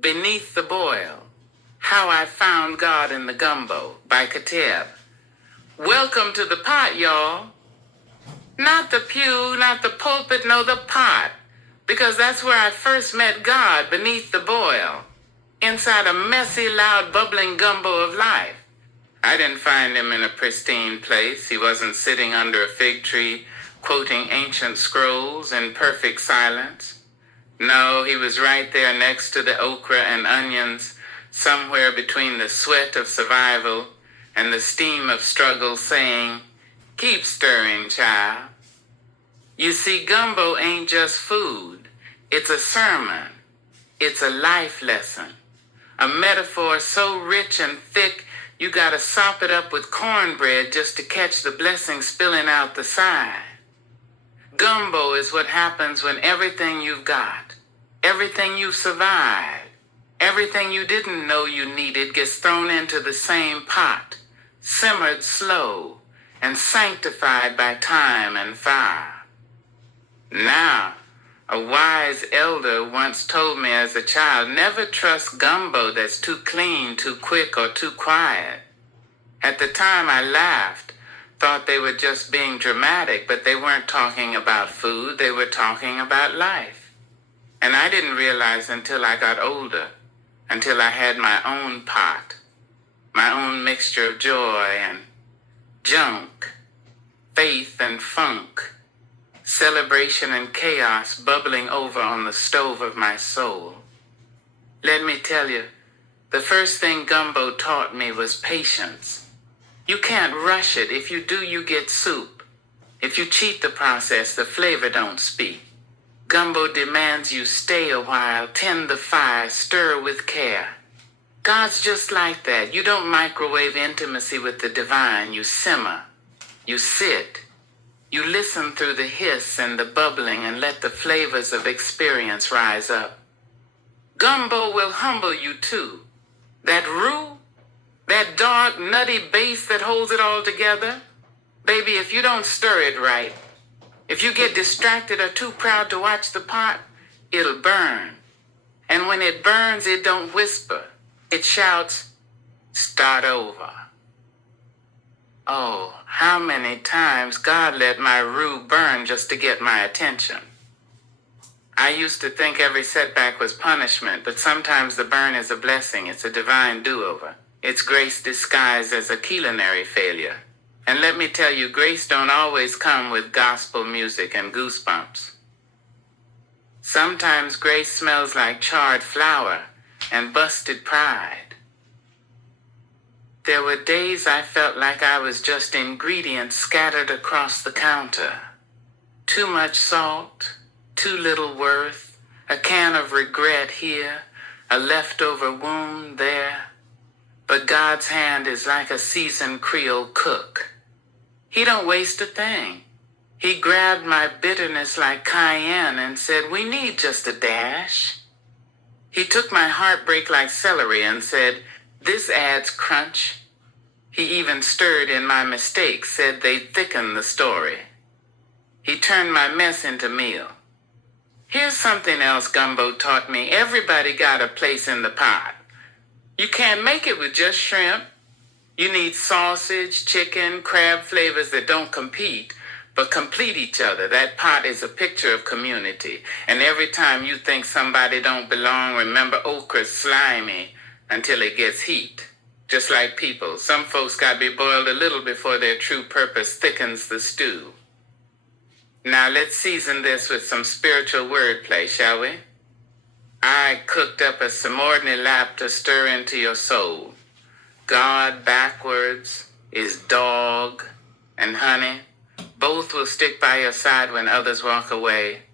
Beneath the Boil, How I Found God in the Gumbo by Kateb. Welcome to the pot, y'all. Not the pew, not the pulpit, no, the pot. Because that's where I first met God, beneath the boil. Inside a messy, loud, bubbling gumbo of life. I didn't find him in a pristine place. He wasn't sitting under a fig tree, quoting ancient scrolls in perfect silence. No, he was right there next to the okra and onions, somewhere between the sweat of survival and the steam of struggle, saying, "Keep stirring, child." You see, gumbo ain't just food. It's a sermon. It's a life lesson. A metaphor so rich and thick, you gotta sop it up with cornbread just to catch the blessing spilling out the side. Gumbo is what happens when everything you've got, everything you've survived, everything you didn't know you needed gets thrown into the same pot, simmered slow, and sanctified by time and fire. Now, a wise elder once told me as a child, never trust gumbo that's too clean, too quick, or too quiet. At the time I laughed, thought they were just being dramatic, but they weren't talking about food, they were talking about life. And I didn't realize until I got older, until I had my own pot, my own mixture of joy and junk, faith and funk, celebration and chaos bubbling over on the stove of my soul. Let me tell you, the first thing gumbo taught me was patience. You can't rush it. If you do, you get soup. If you cheat the process, the flavor don't speak. Gumbo demands you stay a while, tend the fire, stir with care. God's just like that. You don't microwave intimacy with the divine. You simmer. You sit. You listen through the hiss and the bubbling and let the flavors of experience rise up. Gumbo will humble you too. That roux, that dark, nutty base that holds it all together. Baby, if you don't stir it right, if you get distracted or too proud to watch the pot, it'll burn. And when it burns, it don't whisper. It shouts, "Start over." Oh, how many times God let my roux burn just to get my attention. I used to think every setback was punishment, but sometimes the burn is a blessing. It's a divine do-over. It's grace disguised as a culinary failure. And let me tell you, grace don't always come with gospel music and goosebumps. Sometimes grace smells like charred flour and busted pride. There were days I felt like I was just ingredients scattered across the counter. Too much salt, too little worth, a can of regret here, a leftover wound there. But God's hand is like a seasoned Creole cook. He don't waste a thing. He grabbed my bitterness like cayenne and said, "We need just a dash." He took my heartbreak like celery and said, "This adds crunch." He even stirred in my mistakes, said they'd thicken the story. He turned my mess into meal. Here's something else gumbo taught me. Everybody got a place in the pot. You can't make it with just shrimp. You need sausage, chicken, crab flavors that don't compete, but complete each other. That pot is a picture of community. And every time you think somebody don't belong, remember okra's slimy until it gets heat. Just like people, some folks gotta be boiled a little before their true purpose thickens the stew. Now let's season this with some spiritual wordplay, shall we? I cooked up a Samordni lap to stir into your soul. God backwards is dog and honey. Both will stick by your side when others walk away.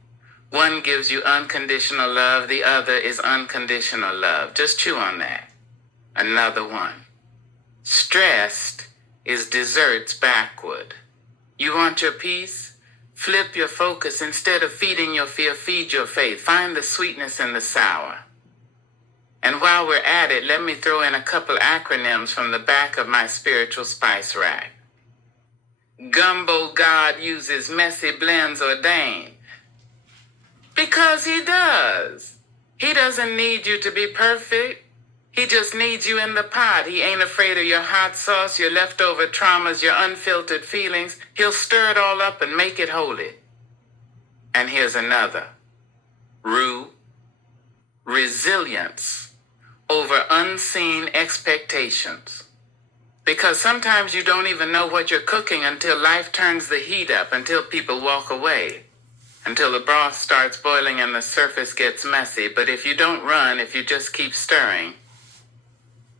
One gives you unconditional love, the other is unconditional love. Just chew on that. Another one. Stressed is desserts backward. You want your peace? Flip your focus. Instead of feeding your fear, feed your faith. Find the sweetness in the sour. And while we're at it, let me throw in a couple acronyms from the back of my spiritual spice rack. Gumbo God uses messy blends ordained. Because he does. He doesn't need you to be perfect. He just needs you in the pot. He ain't afraid of your hot sauce, your leftover traumas, your unfiltered feelings. He'll stir it all up and make it holy. And here's another. Resilience over unseen expectations. Because sometimes you don't even know what you're cooking until life turns the heat up, until people walk away, until the broth starts boiling and the surface gets messy. But if you don't run, if you just keep stirring,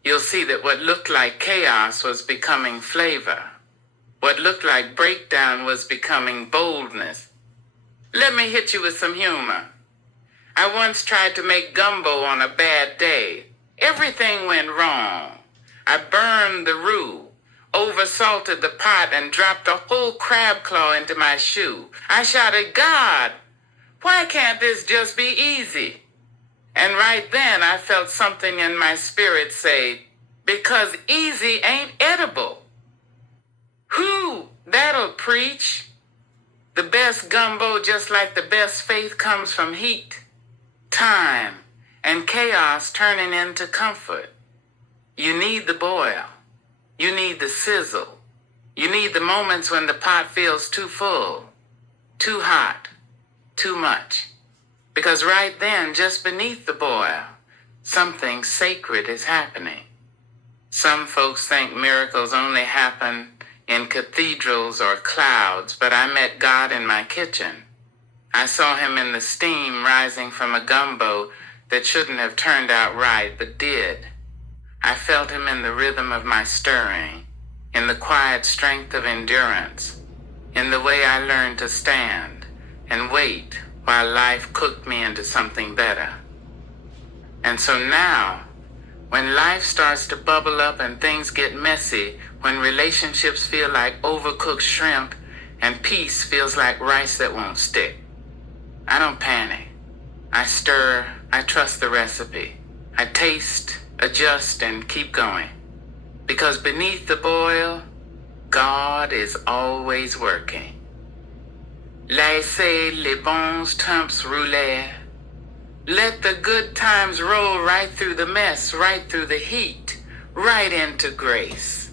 you'll see that what looked like chaos was becoming flavor. What looked like breakdown was becoming boldness. Let me hit you with some humor. I once tried to make gumbo on a bad day. Everything went wrong. I burned the roux, oversalted the pot, and dropped a whole crab claw into my shoe. I shouted, "God, why can't this just be easy?" And right then I felt something in my spirit say, "Because easy ain't edible." That'll preach. The best gumbo, just like the best faith, comes from heat, time, and chaos turning into comfort. You need the boil. You need the sizzle. You need the moments when the pot feels too full, too hot, too much. Because right then, just beneath the boil, something sacred is happening. Some folks think miracles only happen in cathedrals or clouds, but I met God in my kitchen. I saw him in the steam rising from a gumbo that shouldn't have turned out right, but did. I felt him in the rhythm of my stirring, in the quiet strength of endurance, in the way I learned to stand and wait while life cooked me into something better. And so now, when life starts to bubble up and things get messy, when relationships feel like overcooked shrimp and peace feels like rice that won't stick, I don't panic. I stir, I trust the recipe. I taste, adjust, and keep going. Because beneath the boil, God is always working. Laissez les bons temps rouler. Let the good times roll right through the mess, right through the heat, right into grace.